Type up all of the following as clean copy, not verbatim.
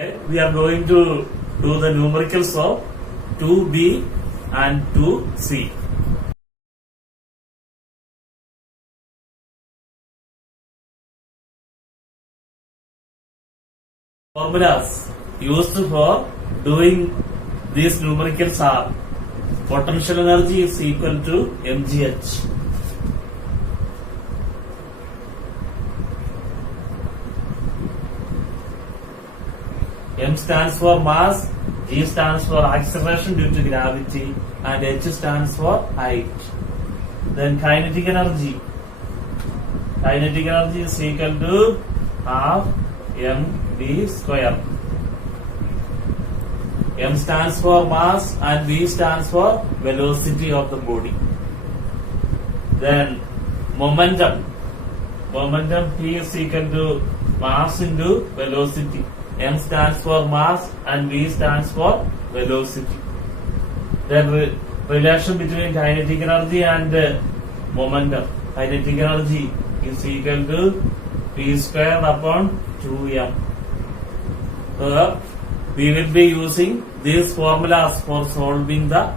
We are going to do the numericals of 2b and 2c. Formulas used for doing these numericals are: potential energy is equal to mgh. M stands for mass, G stands for acceleration due to gravity, and H stands for height. Then kinetic energy. Kinetic energy is equal to half mv square. M stands for mass and V stands for velocity of the body. Then momentum. Momentum P is equal to mass into velocity. M stands for mass and V stands for velocity. The relation between kinetic energy and momentum. Kinetic energy is equal to P square upon 2m. So we will be using these formulas for solving the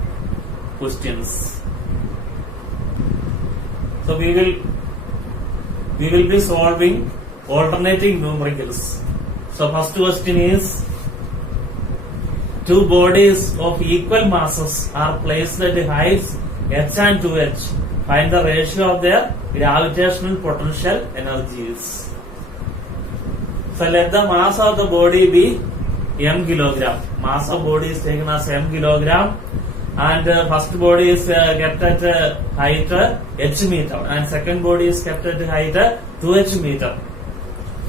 questions. So we will be solving alternating numericals. So first question is: two bodies of equal masses are placed at heights h and 2h. Find the ratio of their gravitational potential energies. So let the mass of the body be m kilogram. Mass of body is taken as m kilogram, and first body is kept at height h meter, and second body is kept at height 2h meter.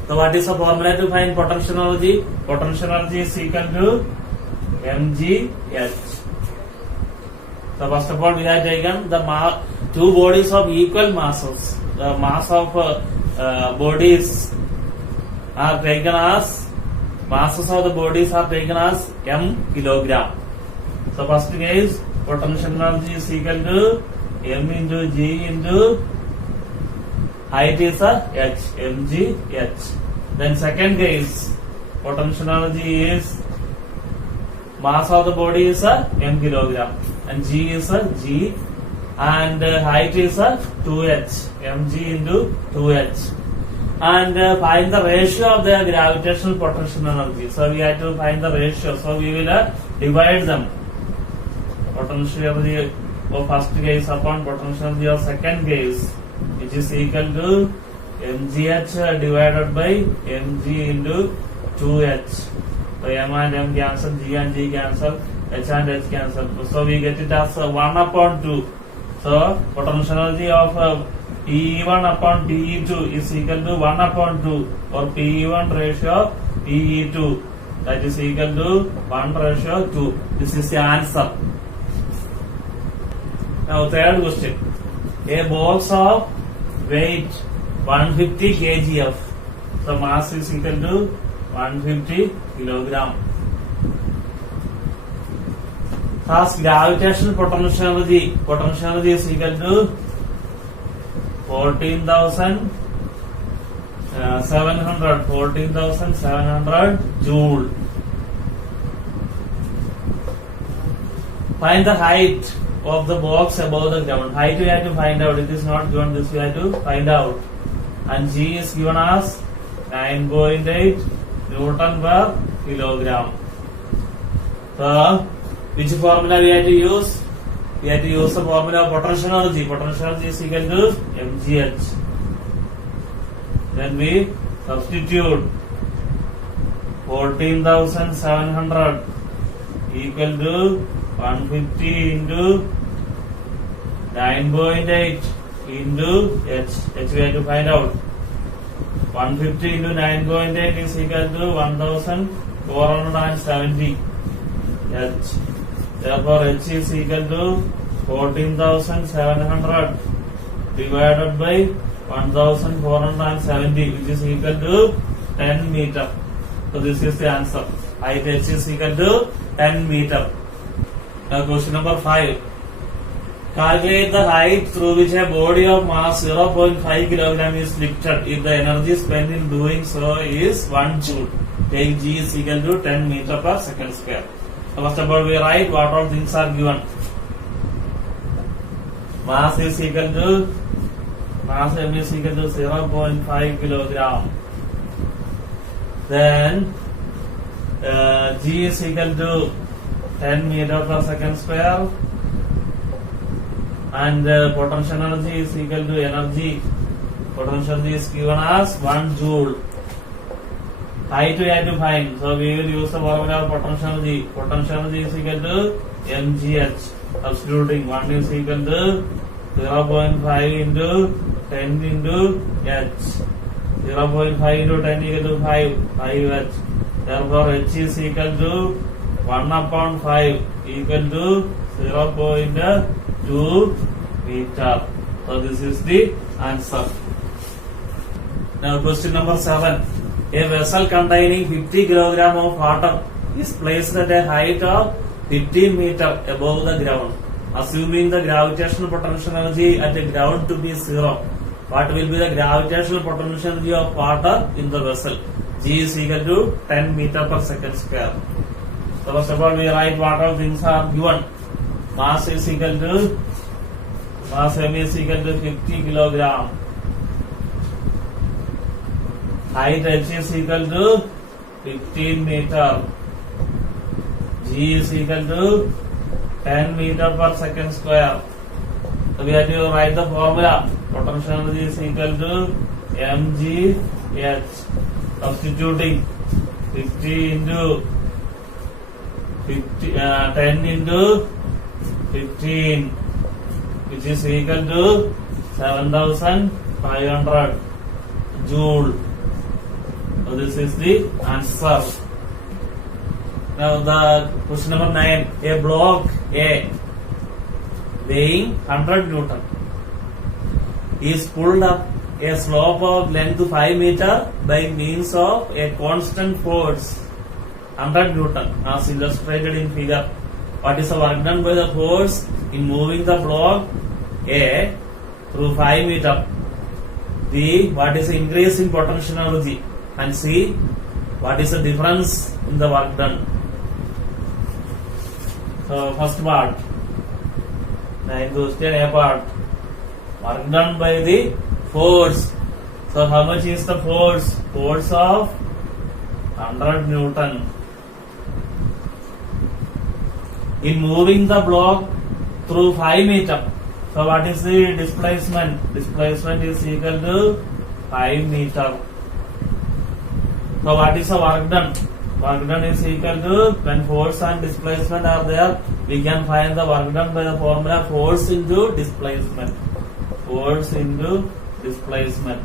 So what is the formula to find potential energy? Potential energy is equal to mgh. So first of all, we have taken the two bodies of equal masses. The mass of bodies are taken as masses of the bodies are taken as m kilogram. So first case, potential energy is equal to m into g into height is h, mgh. Then second case, potential energy is mass of the body is m kilogram, and g is g, and height is 2h, mg into 2h. And find the ratio of their gravitational potential energy. So we have to find the ratio. So we will divide them. Potential energy of first case upon potential energy of second case, which is equal to mgh divided by mg into 2h. So m and m cancel, g and g cancel, h and h cancel. So we get it as 1 upon 2. So potential energy of Pe1 upon Pe2 is equal to 1 upon 2, or Pe1 ratio Pe2, that is equal to 1 ratio 2. This is the answer. Now third question. A box of weight 150 kgf. So mass is equal to 150 kilogram. Thus gravitational potential energy is equal to 14,700 joule. Find the height of the box above the ground. Height we have to find out. It is not given. This we have to find out. And G is given as 9.8 Newton per kilogram. So which formula we have to use? We have to use the formula of potential energy. Potential energy is equal to mgh. Then we substitute 14,700 equal to 150 into 9.8 into h. H we have to find out. 150 into 9.8 is equal to 1,470 h. Therefore, h is equal to 14,700 divided by 1,470, which is equal to 10 meter. So this is the answer. Height h is equal to 10 meter. Now question number 5. Calculate the height through which a body of mass 0.5 kilogram is lifted if the energy spent in doing so is 1 joule. Take G is equal to 10 meter per second square. So first of all we write what all things are given. Mass is equal to M is equal to 0.5 kilogram. Then G is equal to 10 meter per second square. And potential energy is equal to energy. Potential energy is given as 1 joule. Height we have to find. So we will use the formula of potential energy. Potential energy is equal to mgh. Substituting 1 is equal to 0.5 into 10 into h. 0.5 into 10 equal to 5h. Therefore h is equal to 1 upon 5 equal to 0.2 meter. So this is the answer. Now question number 7. A vessel containing 50 kg of water is placed at a height of 15 meter above the ground. Assuming the gravitational potential energy at the ground to be 0, what will be the gravitational potential energy of water in the vessel? G is equal to 10 meter per second square. So first of all we write what all things are given. Mass is equal to M is equal to 50 kilogram. Height h is equal to 15 meter. G is equal to 10 meter per second square. So we have to write the formula. Potential energy is equal to mgh. Substituting 50 into 10 into 15, which is equal to 7,500 joule. So this is the answer. Now the question number 9. A block A weighing 100 Newton is pulled up a slope of length 5 meter by means of a constant force 100 Newton as illustrated in figure. What is the work done by the force in moving the block A through 5 meter? B. What is the increase in potential energy? And C. What is the difference in the work done? So first part, 9th question A part, work done by the force. So how much is the force? Force of 100 Newton. In moving the block through 5 meter. So what is the displacement? Displacement is equal to 5 meter. So what is the work done? Work done is equal to, when force and displacement are there, we can find the work done by the formula force into displacement. Force into displacement.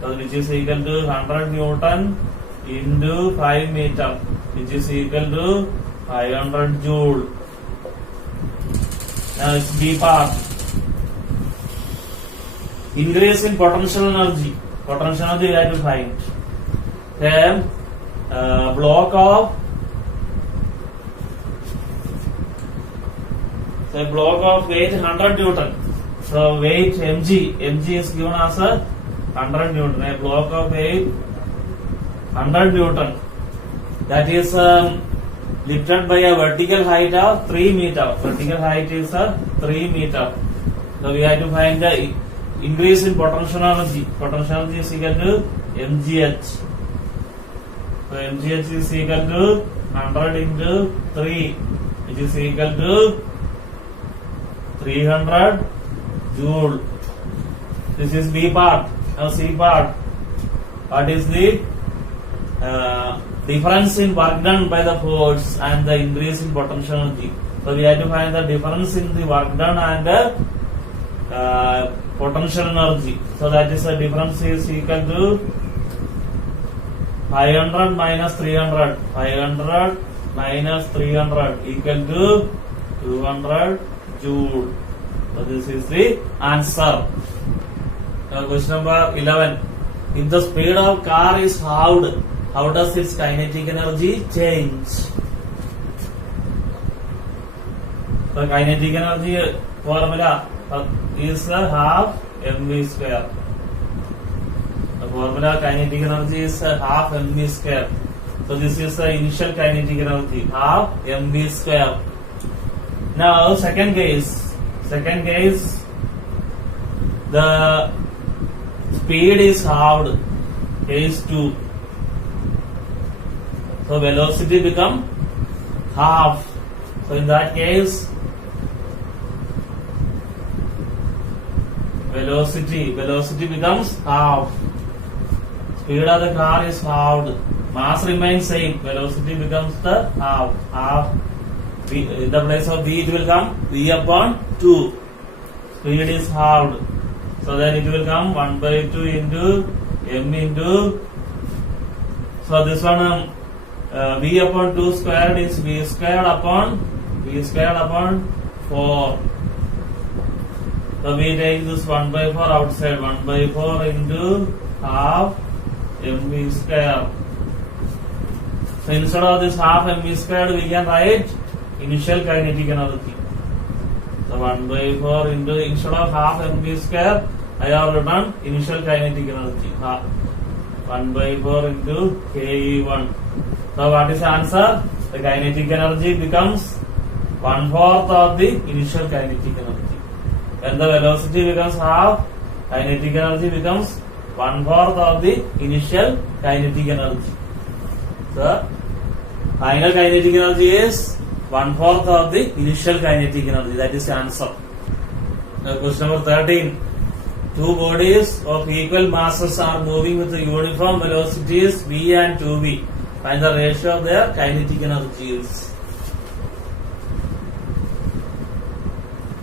So which is equal to 100 Newton into 5 meter, which is equal to 500 joule. Now it's B part. Increase in potential energy. Potential energy we have to find. Then block of weight 100 Newton. So weight mg is given as a 100 Newton. A block of weight 100 Newton. That is lifted by a vertical height of 3 meter. Vertical height is 3 meter. So we have to find the increase in potential energy. Potential energy is equal to mgh. So mgh is equal to 100 into 3, which is equal to 300 joule. This is B part. Now C part. What is the difference in work done by the force and the increase in potential energy? So we have to find the difference in the work done and the potential energy. So that is the difference is equal to 500 minus 300. 500 minus 300 equal to 200 joule. So this is the answer. Now question number 11. If the speed of car is halved, how does its kinetic energy change? So kinetic energy formula is half mv square. The formula kinetic energy is half mv square. So this is the initial kinetic energy, half mv square. Now second case, the speed is halved, case 2. So velocity become half. So in that case, velocity becomes half. Speed of the car is halved. Mass remains same. Velocity becomes the half. In the place of v, it will come v upon 2. Speed is halved. So then it will come 1 by 2 into m into. So this one v upon 2 squared is v squared upon 4. So we take this 1 by 4 outside. 1 by 4 into half mv square. So instead of this half mv squared, we can write initial kinetic energy. So 1 by 4 into, instead of half mv square, I have written initial kinetic energy. 1 by 4 into Ke1. So what is the answer? The kinetic energy becomes 1/4 of the initial kinetic energy. When the velocity becomes half, kinetic energy becomes 1/4 of the initial kinetic energy. So final kinetic energy is 1/4 of the initial kinetic energy. That is the answer. Now question number 13. Two bodies of equal masses are moving with uniform velocities v and 2v. Find the ratio of their kinetic energies.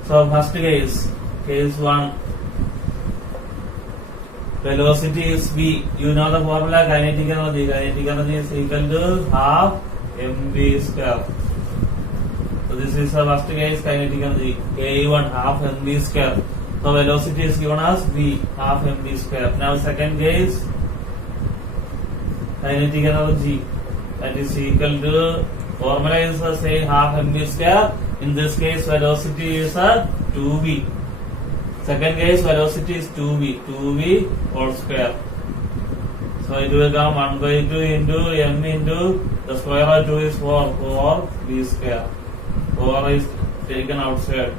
So first case 1. Velocity is v. You know the formula kinetic energy. Kinetic energy is equal to half mv square. So this is the first case kinetic energy. Ke1 half mv square. So velocity is given as v, half mv square. Now second case, kinetic energy, that is equal to, formula is the same, half mv square. In this case velocity is 2v. Second case velocity is 2v whole square. So it will come 1 by 2 into m into the square of 2 is 4 v square. 4 is taken outside.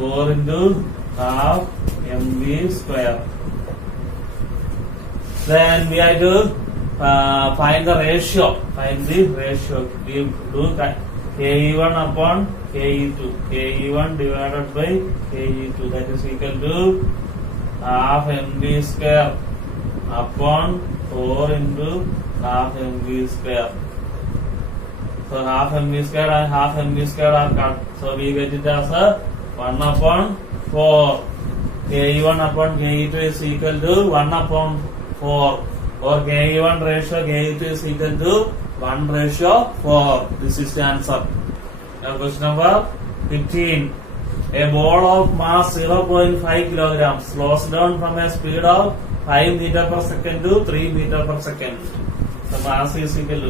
4 into half mv square. Then we have to find the ratio. We do Ke1 upon Ke2. Ke1 divided by Ke2. That is equal to half mv square upon 4 into half mv square. So half mv square and half mv square are cut. So we get it as a 1 upon 4. Ke1 upon Ke2 is equal to 1 upon 4. Or Ke1 ratio Ke2 is equal to 1 ratio 4. This is the answer. Now question number 15. A ball of mass 0.5 kilograms slows down from a speed of 5 meter per second to 3 meter per second. The mass is equal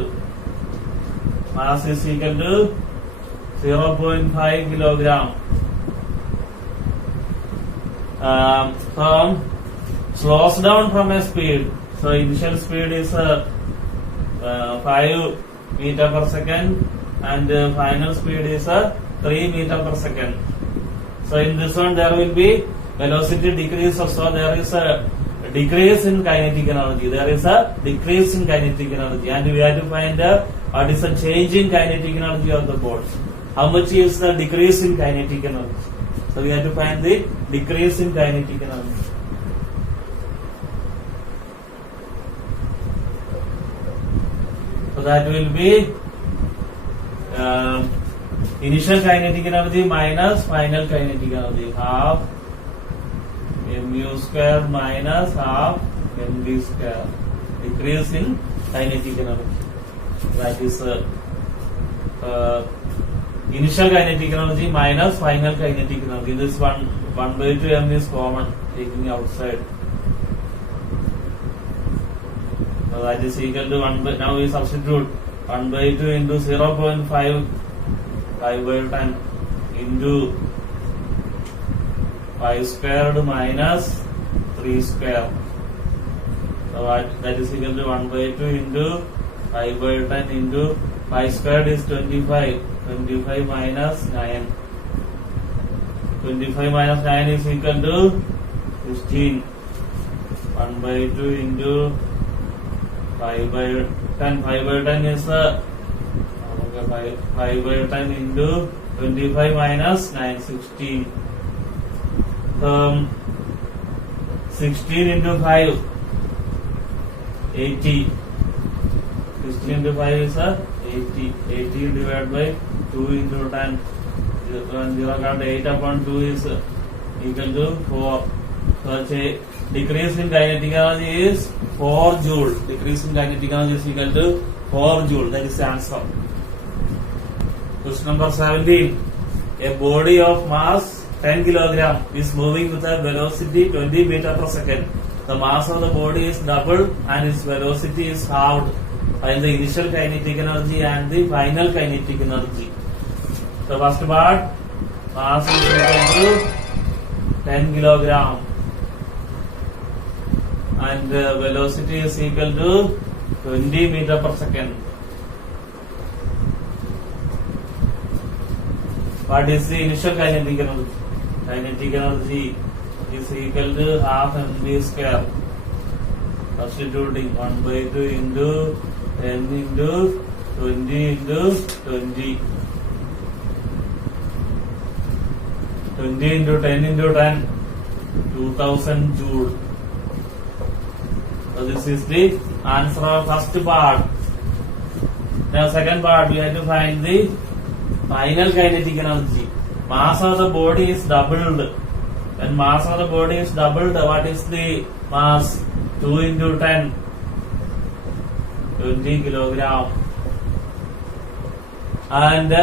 to 0.5 kilogram. Slows down from a speed. So initial speed is 5 meter per second and final speed is 3 meter per second. So in this one there will be velocity decrease. So there is a decrease in kinetic energy. And we have to find what is the change in kinetic energy of the ball. How much is the decrease in kinetic energy? So we have to find the decrease in kinetic energy. So that will be initial kinetic energy minus final kinetic energy. Half mu square minus half mv square. Decrease in kinetic energy. That is initial kinetic energy minus final kinetic energy. This 1 by 2 m is common, taking outside. So that is equal to 1 by, now we substitute 1 by 2 into 0.5, 5 by 10 into 5 squared minus 3 square. So that is equal to 1 by 2 into 5 by 10 into 5 squared is 25. 25 minus 9. 25 minus 9 is equal to 16. 1 by 2 into 5 by 10. 5 by 10 is 5 by 10 into 25 minus 9, 16. 16 into 5, 80. 16 into 5 is 80. 80 divided by 2 into 10. 0 got 8 upon 2 is equal to 4. So decrease in kinetic energy is 4 joule. Decrease in kinetic energy is equal to 4 joule. That is the answer. Question number 17. A body of mass 10 kilogram is moving with a velocity 20 meter per second. The mass of the body is doubled and its velocity is halved. Find the initial kinetic energy and the final kinetic energy. The first part, mass is equal to 10 kilogram and velocity is equal to 20 meter per second. What is the initial kinetic energy? Kinetic energy is equal to half mv square. Substituting 1 by 2 into 10 into 20 into 20. 20 into 10 into 10, 2000 joule. So this is the answer of first part. Now second part, we have to find the final kinetic energy. Mass of the body is doubled. When mass of the body is doubled, what is the mass? 2 into 10, 20 kilogram. And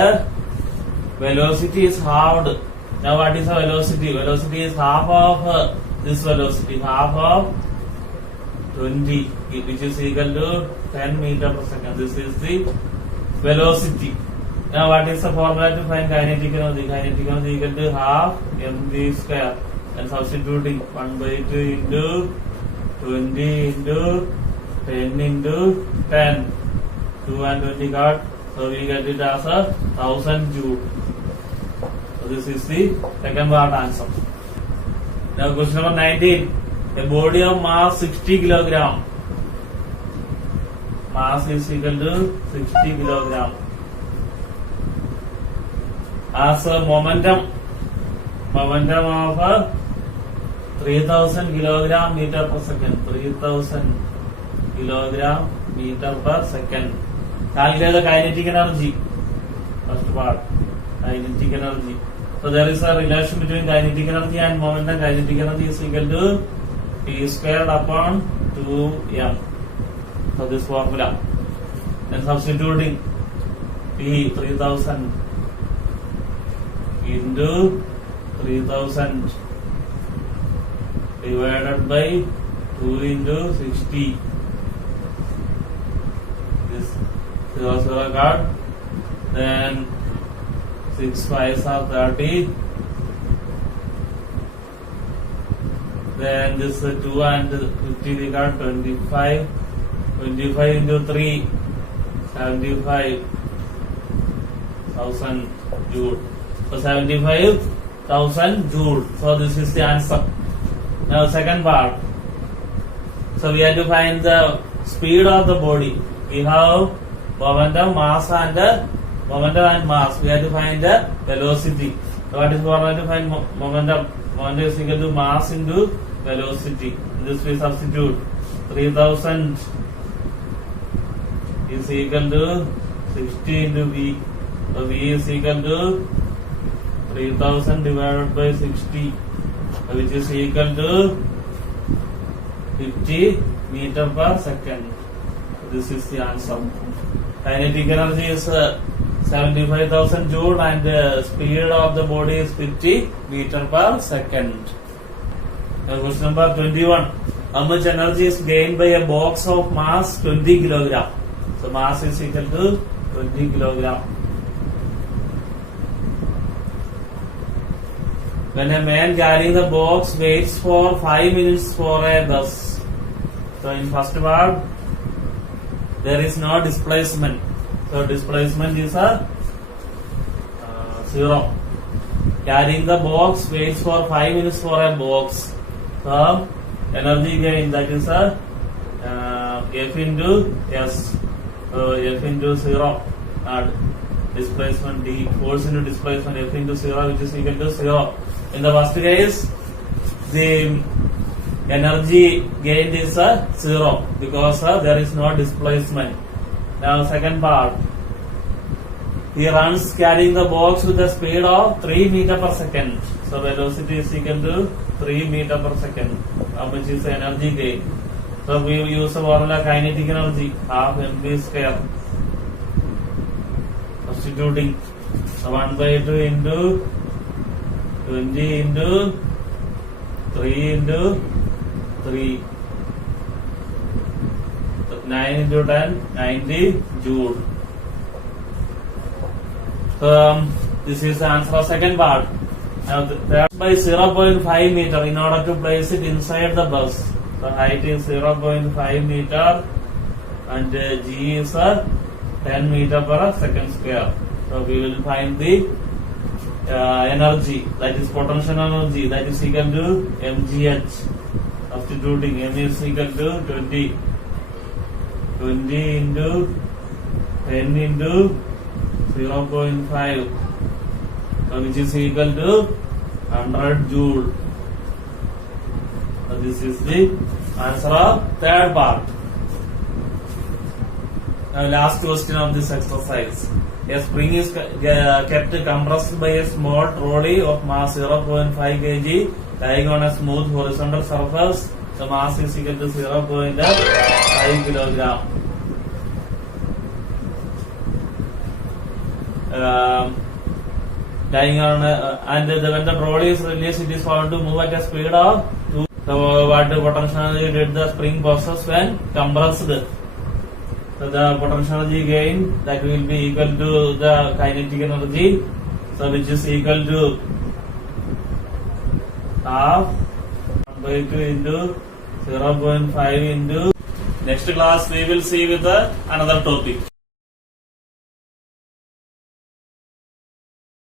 velocity is halved. Now what is the velocity? Velocity is half of this velocity, half of 20, which is equal to 10 meter per second. This is the velocity. Now what is the formula to find kinetic energy? Kinetic energy equal to half mv square. And substituting 1 by 2 into 20 into 10 into 10. 2 and 20 got. So we get it as 1000 joule. So this is the second part answer. Now question number 19. A body of mass 60 kilogram. Mass is equal to 60 kilogram. As a momentum of 3000 kilogram meter per second. 3000 kilogram meter per second. Calculate the kinetic energy. First part, kinetic energy. So there is a relation between kinetic energy and momentum. Kinetic energy is equal to P squared upon 2m. So this formula. Then substituting P 3000 into 3000 divided by 2 into 60. This 0 card. Then 6 5s are 30. Then this 2 and 50 we got 25. 25 into 3, 75,000 joule. So 75,000 joule. So this is the answer. Now second part. So we have to find the speed of the body. We have momentum, mass and mass. We have to find the velocity. So what is formula to find momentum? Momentum is equal to mass into velocity. This we substitute. 3000 is equal to 60 into V. So V is equal to 3000 divided by 60, which is equal to 50 meter per second. This is the answer. Kinetic energy is 75,000 joule and the speed of the body is 50 meter per second. Now question number 21. How much energy is gained by a box of mass 20 kilogram? So mass is equal to 20 kilogram. When a man carrying the box waits for 5 minutes for a bus. So in first part, there is no displacement. So displacement is a 0. Carrying the box waits for 5 minutes for a box. So energy gain, that is a F into S. So F into 0. Displacement D, force into displacement F into 0, which is equal to 0. In the first case, the energy gained is 0 because there is no displacement. Now second part, he runs carrying the box with a speed of 3 meter per second. So velocity is equal to 3 meter per second, which is the energy gain. So we will use the formula kinetic energy, half mv square. Substituting 1 by 2 into 20 into 3 into 3, 9 into 10, 90 joule. So this is the answer of second part. Now that by 0.5 meter in order to place it inside the bus. The height is 0.5 meter and G is 10 meter per second square. So we will find the energy, that is potential energy, that is equal to mgh. Substituting, m is equal to 20 into 10 into 0.5, which is equal to 100 joule. So this is the answer of third part. Now last question of this exercise. A spring is kept compressed by a small trolley of mass 0.5 kg lying on a smooth horizontal surface. The mass is equal to 0.5 kilogram. Lying on and when the trolley is released, it is found to move at a speed of 2. So what potential energy did the spring possess when compressed? So the potential energy gain, that will be equal to the kinetic energy, so which is equal to half 1 by 2 into 0.5 into. Next class we will see with another topic.